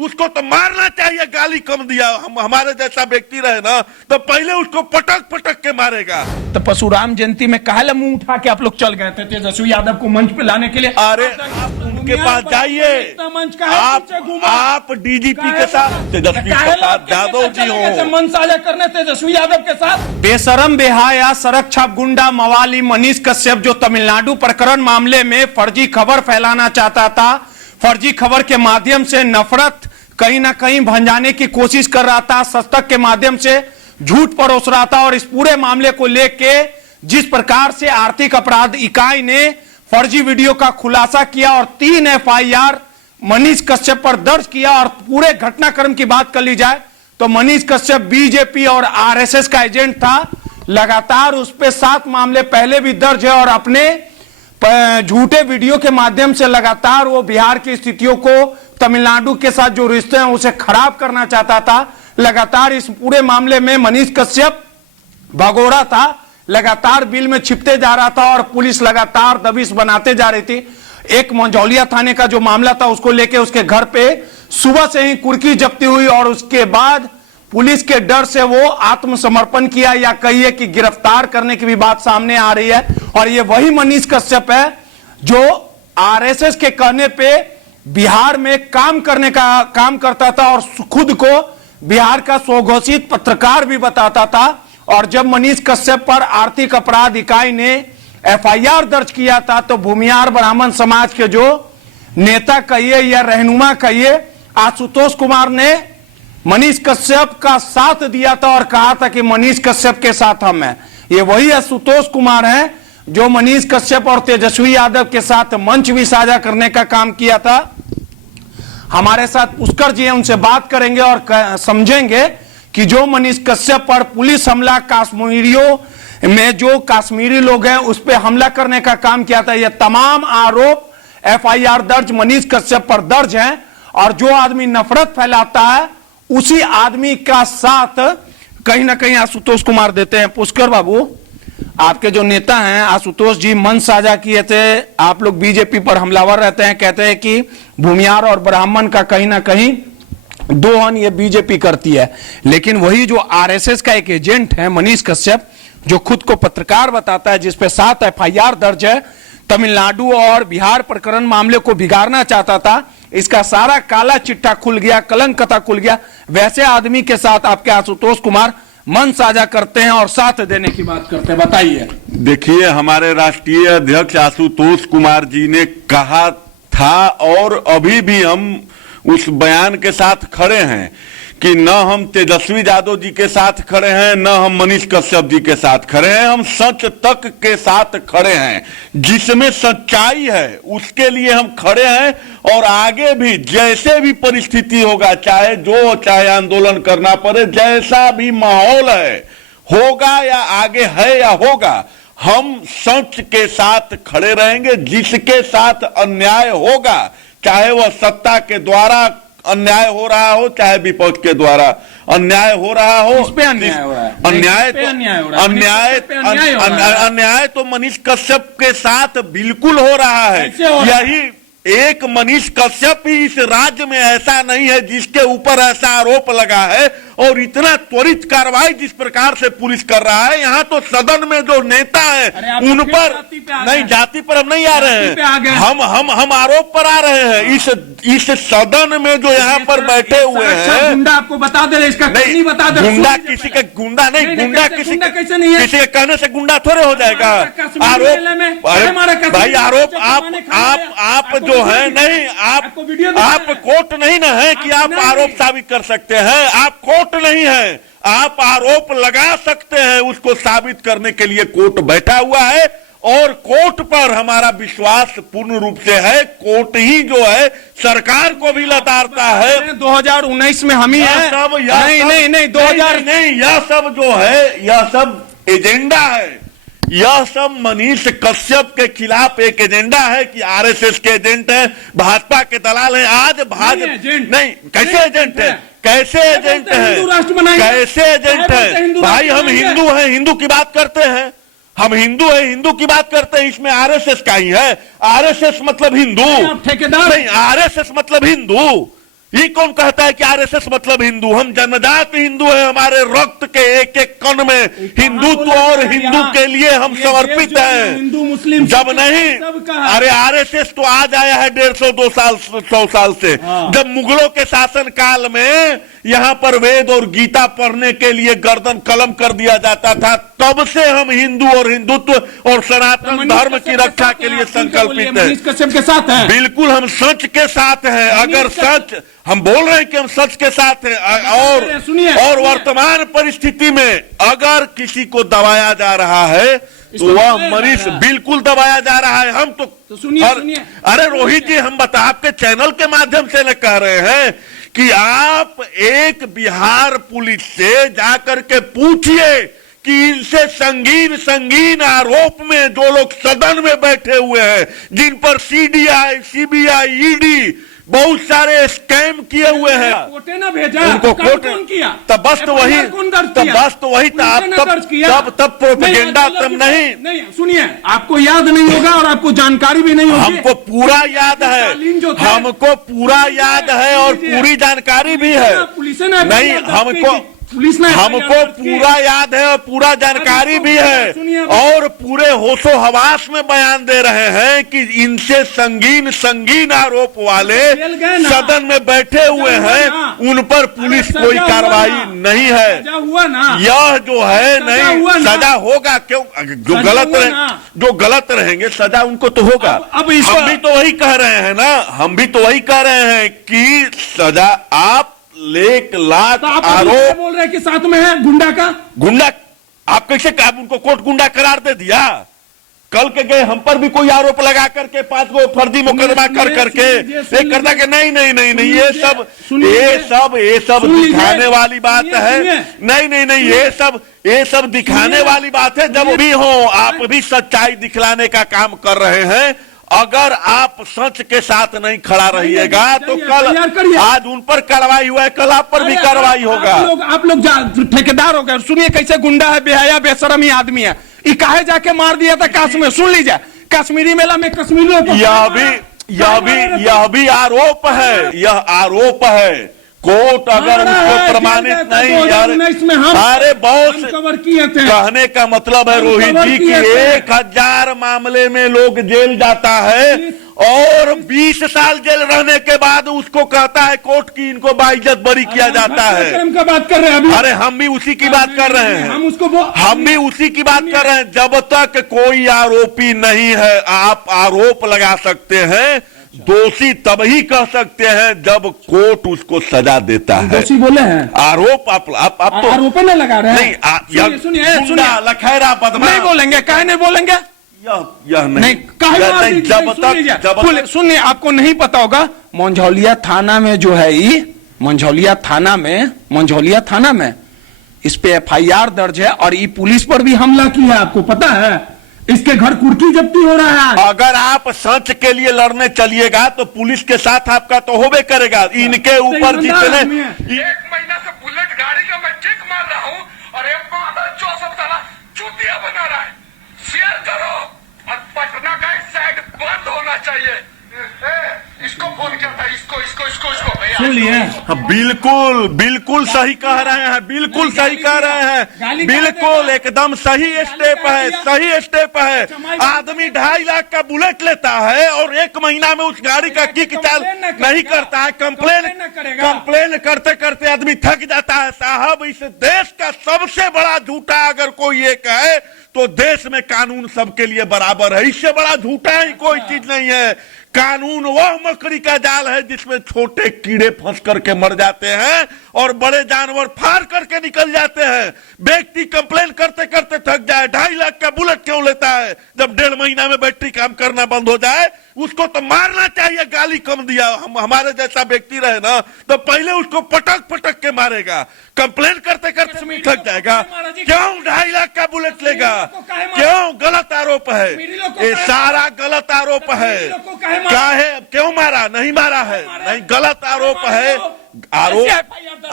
उसको तो मारना चाहिए, गाली कम दिया। हमारे जैसा व्यक्ति रहे ना तो पहले उसको पटक पटक के मारेगा। तो परशुराम जयंती में काहे मुंह उठा के आप लोग चल गए थे तेजस्वी यादव को मंच पे लाने के लिए? अरे आप उनके पास जाइए, आप डीजीपी के साथ, तेजस्वी प्रसाद यादव जी हो, मन साझा करने तेजस्वी यादव के साथ। बेशरम बेहाया सड़क छाप गुंडा मवाली मनीष कश्यप जो तमिलनाडु प्रकरण मामले में फर्जी खबर फैलाना चाहता था, फर्जी खबर के माध्यम से नफरत कहीं ना कहीं भंजाने की कोशिश कर रहा था, सस्तक के माध्यम से झूठ परोस रहा था। और इस पूरे मामले को लेके जिस प्रकार से आर्थिक अपराध इकाई ने फर्जी वीडियो का खुलासा किया और 3 FIR मनीष कश्यप पर दर्ज किया, और पूरे घटनाक्रम की बात कर ली जाए तो मनीष कश्यप बीजेपी और RSS का एजेंट था। लगातार उस पर 7 मामले पहले भी दर्ज है और अपने झूठे वीडियो के माध्यम से लगातार वो बिहार की स्थितियों को, तमिलनाडु के साथ जो रिश्ते हैं उसे खराब करना चाहता था। लगातार इस पूरे मामले में मनीष कश्यप भगोड़ा था, लगातार बिल में छिपते जा रहा था और पुलिस लगातार दबिश बनाते जा रही थी। एक मंझौलिया थाने का जो मामला था उसको लेके उसके घर पे सुबह से ही कुर्की जब्ती हुई और उसके बाद पुलिस के डर से वो आत्मसमर्पण किया, या कहिए कि गिरफ्तार करने की भी बात सामने आ रही है। और ये वही मनीष कश्यप है जो RSS के कहने पे बिहार में काम करता था और खुद को बिहार का स्वघोषित पत्रकार भी बताता था। और जब मनीष कश्यप पर आर्थिक अपराध इकाई ने FIR दर्ज किया था तो भूमिहार ब्राह्मण समाज के जो नेता कहिए या रहनुमा कहिए आशुतोष कुमार ने मनीष कश्यप का साथ दिया था और कहा था कि मनीष कश्यप के साथ हम हैं। ये वही आशुतोष कुमार हैं जो मनीष कश्यप और तेजस्वी यादव के साथ मंच भी साझा करने का काम किया था। हमारे साथ पुष्कर जी हैं, उनसे बात करेंगे और समझेंगे कि जो मनीष कश्यप पर पुलिस हमला, कश्मीरियों में जो कश्मीरी लोग हैं उस पर हमला करने का काम किया था, ये तमाम आरोप FIR दर्ज मनीष कश्यप पर दर्ज हैं। और जो आदमी नफरत फैलाता है उसी आदमी का साथ कहीं ना कहीं आशुतोष कुमार देते हैं। पुष्कर बाबू, आपके जो नेता हैं आशुतोष जी मंच साझा किए थे, आप लोग बीजेपी पर हमलावर रहते हैं, कहते हैं कि भूमिहार और ब्राह्मण का कहीं ना कहीं दोहन ये बीजेपी करती है। लेकिन वही जो RSS का एक एजेंट है मनीष कश्यप, जो खुद को पत्रकार बताता है, जिसपे 7 FIR दर्ज है, तमिलनाडु और बिहार प्रकरण मामले को बिगाड़ना चाहता था, इसका सारा काला चिट्ठा खुल गया, कलंक कथा खुल गया। वैसे आदमी के साथ आपके आशुतोष कुमार मन साझा करते हैं और साथ देने की बात करते हैं, बताइए। देखिए, हमारे राष्ट्रीय अध्यक्ष आशुतोष कुमार जी ने कहा था और अभी भी हम उस बयान के साथ खड़े हैं कि न हम तेजस्वी यादव जी के साथ खड़े हैं, न हम मनीष कश्यप जी के साथ खड़े हैं, हम सच तक के साथ खड़े हैं। जिसमें सच्चाई है उसके लिए हम खड़े हैं और आगे भी जैसे भी परिस्थिति होगा, चाहे आंदोलन करना पड़े, जैसा भी माहौल है, होगा या आगे है या होगा, हम सच के साथ खड़े रहेंगे। जिसके साथ अन्याय होगा, चाहे वह सत्ता के द्वारा अन्याय हो रहा हो, चाहे विपक्ष के द्वारा अन्याय हो रहा हो, अन्याय तो मनीष कश्यप के साथ बिल्कुल हो रहा है। यही एक मनीष कश्यप ही इस राज्य में ऐसा नहीं है जिसके ऊपर ऐसा आरोप लगा है और इतना त्वरित कार्रवाई जिस प्रकार से पुलिस कर रहा है। यहाँ तो सदन में जो नेता है उन पर नहीं, जाति पर हम नहीं आ रहे हैं, हम आरोप पर आ रहे हैं। इस सदन में जो यहाँ पर बैठे हुए हैं, गुंडा आपको बता दे, इसका नहीं बता दे, गुंडा किसी का गुंडा नहीं, गुंडा किसी के कहने से गुंडा थोड़े हो जाएगा। आरोप भाई, आरोप आप जो है नहीं, आप कोर्ट नहीं ना है कि आप आरोप साबित कर सकते हैं। आप कोर्ट नहीं है, आप आरोप लगा सकते हैं, उसको साबित करने के लिए कोर्ट बैठा हुआ है और कोर्ट पर हमारा विश्वास पूर्ण रूप से है। कोर्ट ही जो है सरकार को भी लताड़ता है। 2019 में हम ही हैं। नहीं 2000 नहीं, यह सब जो है यह सब एजेंडा है। यह सब मनीष कश्यप के खिलाफ एक एजेंडा है कि RSS के एजेंट है, भाजपा के दलाल है। आज भाजपा नहीं, कैसे एजेंट है, कैसे एजेंट है, कैसे एजेंट है भाई? हम हिंदू हैं, हिंदू की बात करते हैं, हम हिंदू हैं, हिंदू की बात करते हैं। इसमें RSS का ही है। RSS मतलब हिंदू ठेकेदार नहीं, RSS मतलब हिंदू। ये कौन कहता है कि आरएसएस मतलब हिंदू? हम जन्मजात हिंदू हैं, हमारे रक्त के एक एक कण में हिंदुत्व और हिंदू के लिए हम समर्पित हैं। हिंदू मुस्लिम जब नहीं, अरे आरएसएस तो आज आया है 150-200 साल से। जब मुगलों के शासन काल में यहाँ पर वेद और गीता पढ़ने के लिए गर्दन कलम कर दिया जाता था, तब से हम हिंदू और हिंदुत्व और सनातन धर्म की रक्षा के लिए संकल्पित हैं। मनीष कश्यप के साथ हैं। बिल्कुल हम सच के साथ हैं। अगर सच, हम बोल रहे हैं कि हम सच के साथ हैं, और वर्तमान परिस्थिति में अगर किसी को दबाया जा रहा है तो वह मरीज बिल्कुल दबाया जा रहा है। हम तो सुनिए। अरे रोहित जी, हम बता आपके चैनल के माध्यम से न कह रहे हैं कि आप एक बिहार पुलिस से जाकर के पूछिए कि इनसे संगीन संगीन आरोप में जो लोग सदन में बैठे हुए हैं, जिन पर सीडीआई, सीबीआई, ईडी बहुत सारे स्कैम किए हुए हैं, कोटे ना भेजा, उनको कोर्ट कौन किया? तब बस तो वही, तब प्रोपेगेंडा तब नहीं। सुनिए, आपको याद नहीं होगा और आपको जानकारी भी नहीं होगी। हमको पूरा याद है, हमको पूरा याद है और पूरी जानकारी भी है। पुलिस ने नहीं, हमको पूरा याद है और पूरा जानकारी भी है, और पूरे होशो हवास में बयान दे रहे हैं कि इनसे संगीन संगीन आरोप वाले सदन में बैठे हुए हैं, उन पर पुलिस कोई कार्रवाई नहीं है। यह जो है नहीं, सजा होगा। क्यों? जो गलत रहेंगे सजा उनको तो होगा। अब हम भी तो वही कह रहे हैं ना, हम भी तो वही कह रहे हैं कि सजा आप 1 लाख आरोप बोल रहे हैं कि साथ में है गुंडा का। गुंडा आप कैसे कहा? उनको कोर्ट गुंडा करार दे दिया। कल के गए हम पर भी कोई आरोप लगा करके 5 गो फर्जी मुकदमा कर करके ये करता कि नहीं, ये सब दिखाने वाली बात है। नहीं, ये सब दिखाने वाली बात है। जब भी हो आप भी सच्चाई दिखलाने का काम कर रहे हैं। अगर आप सच के साथ नहीं खड़ा रहिएगा तो कल, आज उन पर कार्रवाई हुआ है, कल आप पर भी कार्रवाई होगा। आप लोग ठेकेदार हो गए। सुनिए कैसे गुंडा है, बेहया बेशरमी आदमी है। ये काहे जाके मार दिया था कश्मीर? सुन लीजिए, कश्मीरी मेला में कश्मीरियों को यह भी आरोप है, यह आरोप है। कोर्ट अगर उसको प्रमाणित नहीं, यार अरे बहुत कवर किए थे। कहने का मतलब है रोहित जी कि 1000 मामले में लोग जेल जाता है और 20 साल जेल रहने के बाद उसको कहता है कोर्ट की इनको बाइज्जत बरी किया जाता है। का बात कर रहे हैं अभी। अरे हम भी उसी की बात कर रहे हैं, हम भी उसी की बात कर रहे हैं। जब तक कोई आरोपी नहीं है, आप आरोप लगा सकते हैं। दोषी तब ही कह सकते हैं जब कोर्ट उसको सजा देता है। दोषी बोले हैं, आरोप आप तो आरोप नहीं लगा रहे हैं। नहीं, सुनिए, लखेरा बदमाश नहीं बोलेंगे, काहे नहीं बोलेंगे? यह नहीं, जब सुनिए, आपको नहीं पता होगा मंझौलिया थाना में जो है, मंझौलिया थाना में इस पे FIR दर्ज है और ये पुलिस पर भी हमला किया है। आपको पता है? इसके घर कुर्की जब्ती हो रहा है। अगर आप सच के लिए लड़ने चलिएगा तो पुलिस के साथ आपका तो होबे करेगा। इनके ऊपर जितने 1 महीना से बुलेट गाड़ी का मैं चेक मार रहा हूँ और जोसफ साला चूतिया बना रहा है। शेयर करो और पटना का एक साइड बंद होना चाहिए। इसको फोन किया था, इसको बिल्कुल सही कह रहे हैं, बिल्कुल सही कह रहे हैं, बिल्कुल एकदम सही स्टेप है। आदमी 2.5 लाख का बुलेट लेता है और 1 महीना में उस गाड़ी का किक चाल नहीं करता है। कंप्लेन करते करते आदमी थक जाता है। साहब, इस देश का सबसे बड़ा झूठा अगर कोई एक है तो देश में कानून सबके लिए बराबर है। इससे बड़ा झूठा ही कोई चीज नहीं है। कानून वह मकड़ी का जाल है जिसमें छोटे कीड़े फंस करके मर जाते हैं और बड़े जानवर फाड़ करके निकल जाते हैं। व्यक्ति कंप्लेन करते करते थक जाए, 2.5 लाख का बुलेट क्यों लेता है? जब 1.5 महीना में बैटरी काम करना बंद हो जाए उसको तो मारना चाहिए। गाली कम दिया, हमारे जैसा व्यक्ति रहे ना तो पहले उसको पटक के मारेगा। कंप्लेन करते करते थक जाएगा। क्यों 2.5 लाख का बुलेट लेगा? क्यों? गलत आरोप है, ये सारा गलत आरोप है। क्यों मारा? नहीं मारा है, नहीं, गलत आरोप है।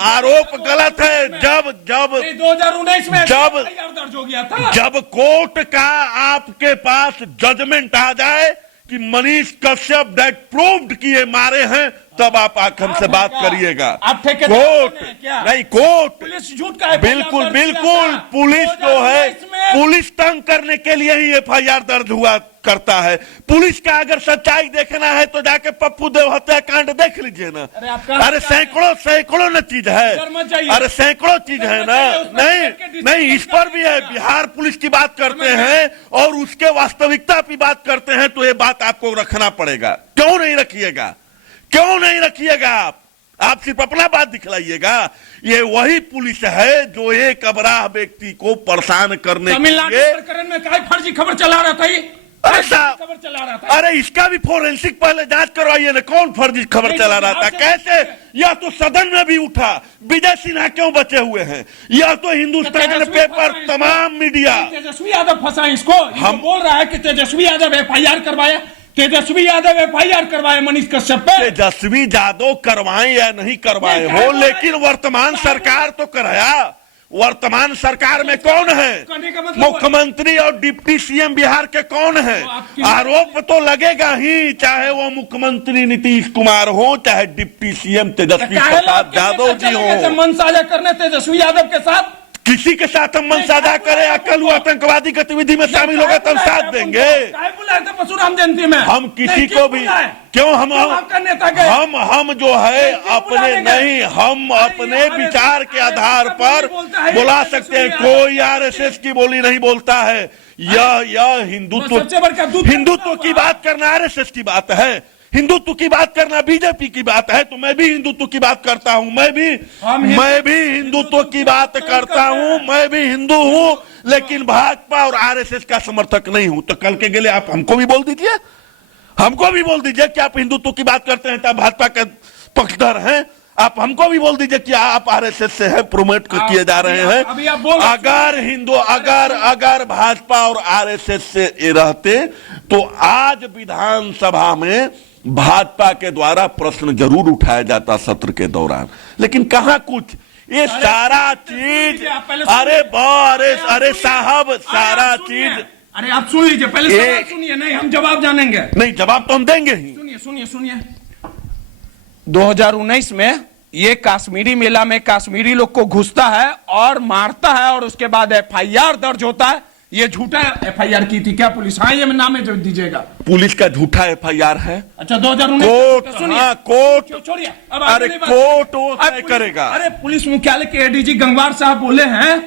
आरोप गलत है। जब 2019 में दर्ज हो गया था। जब कोर्ट का आपके पास जजमेंट आ जाए कि मनीष कश्यप डेट प्रूव्ड किए मारे हैं, तब आप हमसे बात करिएगा। आप ठेकेदार कोर्ट बने हैं क्या? नहीं, कोर्ट पुलिस झूठ का बिल्कुल बिल्कुल, पुलिस जो है पुलिस तंग करने के लिए ही एफआईआर दर्ज हुआ करता है। पुलिस का अगर सच्चाई देखना है तो जाके पप्पू देव हत्याकांड देख लीजिए ना। अरे सैकड़ों न चीज है, अरे सैकड़ों चीज है ना। नहीं इस पर भी है। बिहार पुलिस की बात करते हैं और उसके वास्तविकता की बात करते हैं तो ये बात आपको रखना पड़ेगा। क्यों नहीं रखिएगा, क्यों नहीं रखिएगा? आप सिर्फ अपना बात दिखलाइएगा। ये वही पुलिस है जो एक अबराह व्यक्ति को परेशान करने के लिए प्रकरण में काय फर्जी खबर चला रहा था। अरे खबर चला रहा था। अरे इसका भी फोरेंसिक पहले जांच करवाइए ना, कौन फर्जी खबर चला रहा था, कैसे? या तो सदन में भी उठा, विजय सिन्हा क्यों बचे हुए हैं, या तो हिंदुस्तान पेपर, तमाम मीडिया। तेजस्वी यादव फंसा इसको। हम बोल रहा है कि तेजस्वी यादव एफआईआर करवाया, तेजस्वी यादव एफआईआर करवाए मनीष कश्यप पे। तेजस्वी यादव करवाए या नहीं करवाए हो, लेकिन वर्तमान सरकार तो कराया। वर्तमान सरकार में कौन है? मुख्यमंत्री और डिप्टी सीएम बिहार के कौन है? आरोप तो लगेगा ही, चाहे वो मुख्यमंत्री नीतीश कुमार हो, चाहे डिप्टी सीएम तेजस्वी प्रसाद यादव जी हो। मन साझा करने तेजस्वी यादव के साथ किसी के साथ हम मन साझा करें, अकल वो आतंकवादी गतिविधि में शामिल होगा तब साथ देंगे। परशुराम जयंती में हम किसी को भी क्यों हम जो है अपने नहीं, हम अपने विचार के आधार पर बुला सकते हैं। कोई आरएसएस की बोली नहीं बोलता है। यह हिंदुत्व की बात करना आरएसएस की बात है, हिंदुत्व की बात करना बीजेपी की बात है। तो मैं भी हिंदुत्व की बात करता हूं, मैं भी हिंदुत्व की बात करता हूं, मैं भी हिंदू हूं, लेकिन भाजपा और आरएसएस का समर्थक नहीं हूं। तो कल के लिए आप हमको भी बोल दीजिए, हमको भी बोल दीजिए कि आप हिंदुत्व की बात करते हैं तो आप भाजपा के पक्षधर हैं। आप हमको भी बोल दीजिए कि आप आरएसएस से है प्रोमोट किए जा रहे हैं। अगर भाजपा और आरएसएस से रहते तो आज विधानसभा में भाजपा के द्वारा प्रश्न जरूर उठाया जाता सत्र के दौरान, लेकिन कहां कुछ ये सारा चीज। अरे साहब सारा चीज। अरे आप सुन लीजिए, पहले सवाल सुनिए। नहीं, हम जवाब जानेंगे। नहीं, जवाब तो हम देंगे ही। सुनिए 2019 में ये कश्मीरी मेला में कश्मीरी लोग को घुसता है और मारता है और उसके बाद एफआईआर दर्ज होता है। ये झूठा एफआईआर की थी क्या पुलिस? हाँ, ये नाम है जो दीजिएगा। पुलिस का झूठा एफआईआर है। अच्छा 2019 कोर्ट छोड़िए। अरे कोर्ट तय करेगा। अरे पुलिस मुख्यालय के एडीजी गंगवार साहब बोले हैं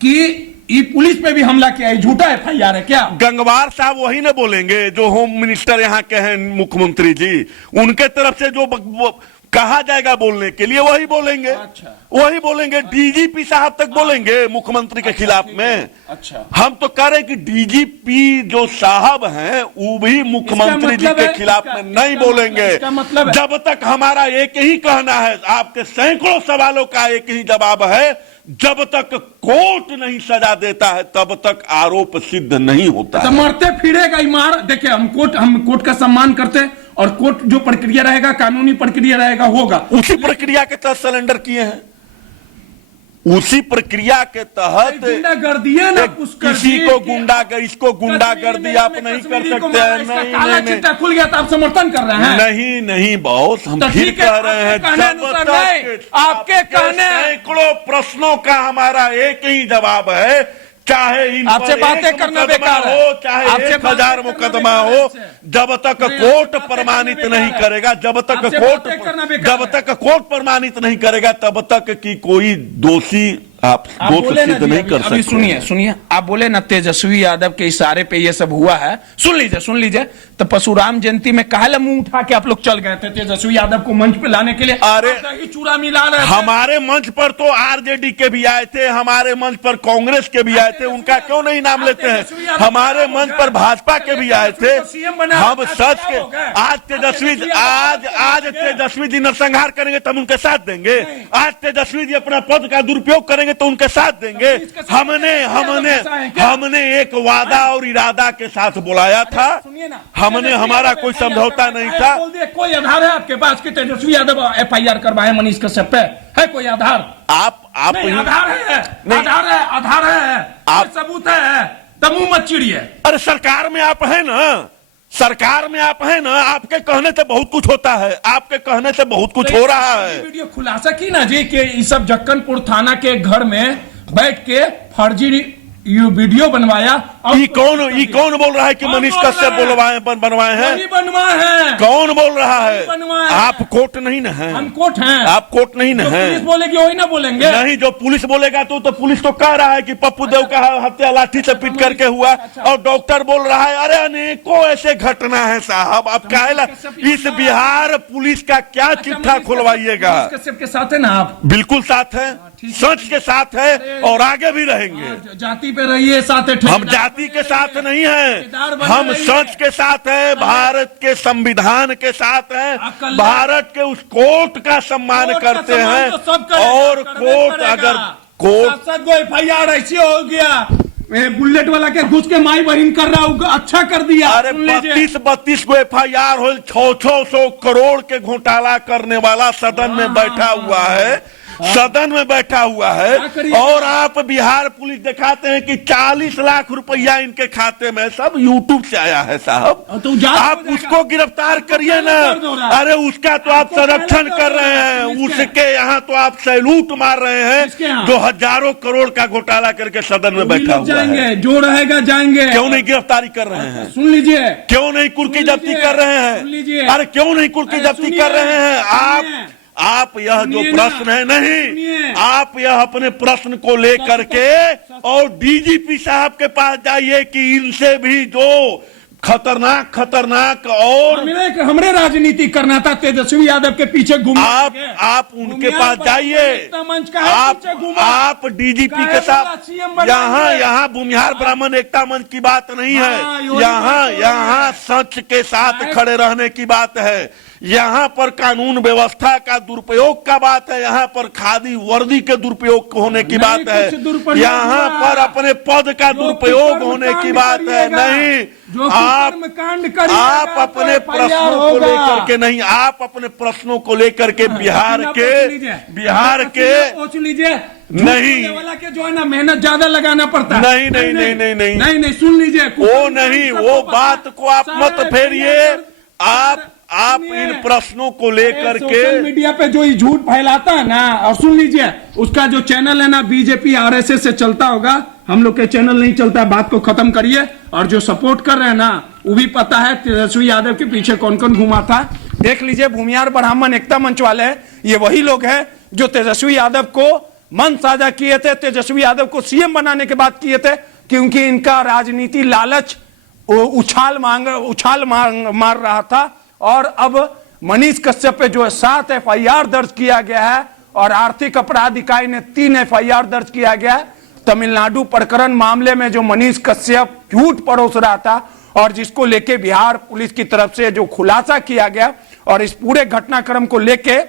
कि ये पुलिस पे भी हमला किया है, झूठा एफआईआर है क्या? गंगवार साहब वही ना बोलेंगे जो होम मिनिस्टर यहाँ के हैं, मुख्यमंत्री जी, उनके तरफ से जो कहा जाएगा बोलने के लिए वही बोलेंगे। अच्छा। वही बोलेंगे। डीजीपी साहब तक बोलेंगे मुख्यमंत्री के खिलाफ में। अच्छा। हम तो कह रहे हैं कि डीजीपी जो साहब हैं वो भी मुख्यमंत्री जी के खिलाफ में नहीं बोलेंगे। मतलब जब तक हमारा एक ही कहना है, आपके सैकड़ों सवालों का एक ही जवाब है, जब तक कोर्ट नहीं सजा देता है तब तक आरोप सिद्ध नहीं होता है। मरते फिरेगा मार। देखिए हम कोर्ट का सम्मान करते हैं और कोर्ट जो प्रक्रिया रहेगा, कानूनी प्रक्रिया रहेगा, होगा। उसी प्रक्रिया के तहत सरेंडर किए हैं, उसी प्रक्रिया के तहत। गुंडागर्दी है ना, किसी को इसको गुंडागर्दी आप नहीं कर सकते हैं। काला चिट्टा खुल गया तो आप समर्थन कर रहे हैं? नहीं बॉस, हम फिर कह रहे हैं आपके कहने सैकड़ों प्रश्नों का हमारा एक ही जवाब है, चाहे आपसे बातें करना बेकार हो, चाहे 1000 मुकदमा हो, जब तक कोर्ट प्रमाणित नहीं करेगा, जब तक कोर्ट प्रमाणित नहीं करेगा तब तक कि कोई दोषी आप दोष सिद्ध नहीं कर सकते। सुनिए आप बोले ना तेजस्वी यादव के इशारे पे ये सब हुआ है। सुन लीजिए तो परशुराम जयंती में काहे मुंह उठा के आप लोग चल गए थे तेजस्वी यादव को मंच पे लाने के लिए? अरे चूड़ा मिला रहे थे। हमारे मंच पर तो आरजेडी के भी आए थे, हमारे मंच पर कांग्रेस के भी आए थे, उनका क्यों नहीं नाम लेते हैं? हमारे मंच पर भाजपा के भी आए थे। हम सच के आज तेजस्वी जी नरसंहार करेंगे तो हम उनके साथ देंगे। आज तेजस्वी जी अपना पद का दुरुपयोग करेंगे तो उनके साथ देंगे। हमने एक वादा और इरादा के साथ बुलाया था। हमने हमारा कोई समझौता नहीं था। कोई आधार है आपके पास कि तेजस्वी यादव एफआईआर करवाए मनीष कश्यप पे? है कोई आधार? आप आधार है, सबूत है, तब मुंह मत चिड़िए। अरे सरकार में आप है ना, सरकार में आप हैं ना, आपके कहने से बहुत कुछ होता है, आपके कहने से बहुत कुछ हो रहा है। वीडियो खुलासा की ना जी कि इस सब जक्कनपुर थाना के घर में बैठ के फर्जी वीडियो बनवाया। ये कौन बोल रहा है कि मनीष कश्यप बनवाए हैं? बनवाए हैं। कौन बोल रहा है? बनवाए हैं। आप कोर्ट नहीं ना है? हम कोर्ट हैं। आप कोर्ट नहीं ना है? पुलिस बोलेगी वही ना बोलेंगे। नहीं, जो पुलिस बोलेगा तो पुलिस तो कह रहा है कि पप्पू देव का हत्या लाठी से पीट करके हुआ, और डॉक्टर बोल रहा है। अरे अनेकों ऐसे घटना है साहब, आप काहेला इस बिहार पुलिस का क्या चिट्ठा खुलवाइएगा? कश्यप के साथ है ना आप? बिल्कुल साथ है, सच के साथ है, और आगे भी रहेंगे। जाति पे रहिए, साथ हम जाति के साथ नहीं है, हम सच के साथ है, भारत के संविधान के साथ है, भारत के उस कोर्ट का सम्मान करते हैं। और कोर्ट अगर कोर्ट FIR ऐसी हो गया, बुलेट वाला के घुस के माई बहन कर रहा होगा, अच्छा कर दिया। अरे 32 को FIR हो, 600 करोड़ के घोटाला करने वाला सदन में बैठा हुआ है, सदन में बैठा हुआ है, और आप बिहार पुलिस दिखाते हैं कि 40 लाख रुपया इनके खाते में, सब यूट्यूब से आया है साहब। तो आप उसको गिरफ्तार करिए ना। अरे उसका तो आप संरक्षण कर रहे हैं, उसके यहाँ तो आप सैल्यूट मार रहे हैं, जो हजारों करोड़ का घोटाला करके सदन में बैठा हुआ है। जो रहेगा जाएंगे। क्यों नहीं गिरफ्तारी कर रहे हैं? सुन लीजिए, क्यों नहीं कुर्की जब्ती कर रहे हैं? अरे क्यों नहीं कुर्की जब्ती कर रहे हैं? आप यह जो प्रश्न है, नहीं, आप यह अपने प्रश्न को लेकर के और डीजीपी साहब के पास जाइए कि इनसे भी जो खतरनाक और हमरे राजनीति करना था, तेजस्वी यादव के पीछे घूम, आप उनके पास जाइए। आप डीजीपी के साथ, यहाँ भूमिहार ब्राह्मण एकता मंच की बात नहीं है, यहाँ सच के साथ खड़े रहने की बात है, यहाँ पर कानून व्यवस्था का दुरुपयोग का बात है, यहाँ पर खादी वर्दी के दुरुपयोग होने की बात है, यहाँ पर अपने पद का दुरुपयोग होने की बात है। नहीं, आप अपने प्रश्नों को लेकर के नहीं, आप अपने प्रश्नों को लेकर के बिहार के नहीं वाला के जो है ना, मेहनत ज्यादा लगाना पड़ता है। नहीं, सुन लीजिए, वो नहीं, वो बात को आप मत फेरिए। आप इन प्रश्नों को लेकर के सोशल मीडिया पे जो झूठ फैलाता है ना, और सुन लीजिए, उसका जो चैनल है ना, बीजेपी RSS से चलता होगा, हम लोग के चैनल नहीं चलता है, बात को खत्म करिए। और जो सपोर्ट कर रहे हैं ना, वो भी पता है तेजस्वी यादव के पीछे कौन कौन घुमा था। देख लीजिए, भूमिहार ब्राह्मण एकता मंच वाले, ये वही लोग हैं जो तेजस्वी यादव को मन साझा किए थे, तेजस्वी यादव को CM बनाने के बाद किए थे, क्योंकि इनका राजनीति लालच उछाल मार रहा था। और अब मनीष कश्यप पे जो 7 FIR दर्ज किया गया है, और आर्थिक अपराध इकाई ने 3 FIR दर्ज किया गया है। तमिलनाडु प्रकरण मामले में जो मनीष कश्यप झूठ परोस रहा था, और जिसको लेके बिहार पुलिस की तरफ से जो खुलासा किया गया, और इस पूरे घटनाक्रम को लेके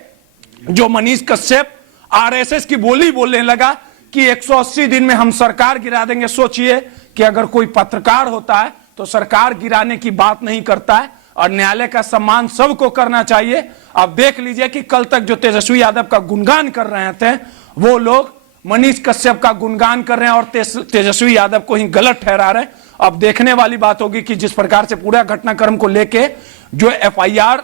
जो मनीष कश्यप RSS की बोली बोलने लगा कि 180 दिन में हम सरकार गिरा देंगे। सोचिए कि अगर कोई पत्रकार होता है तो सरकार गिराने की बात नहीं करता है, और न्यायालय का सम्मान सबको करना चाहिए। अब देख लीजिए कि कल तक जो तेजस्वी यादव का गुणगान कर रहे थे, वो लोग मनीष कश्यप का गुणगान कर रहे हैं और तेजस्वी यादव को ही गलत ठहरा रहे हैं। अब देखने वाली बात होगी कि जिस प्रकार से पूरा घटनाक्रम को लेके जो FIR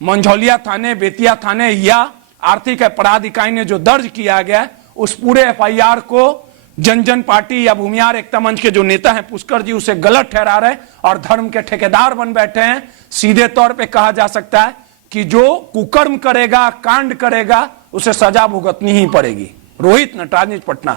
मंझौलिया थाने, बेतिया थाने या आर्थिक अपराध इकाई ने जो दर्ज किया गया, उस पूरे FIR को जन पार्टी या भूमिहार एकता मंच के जो नेता हैं पुष्कर जी, उसे गलत ठहरा रहे और धर्म के ठेकेदार बन बैठे हैं। सीधे तौर पे कहा जा सकता है कि जो कुकर्म करेगा, कांड करेगा, उसे सजा भुगतनी ही पड़ेगी। रोहित नटराज, पटना।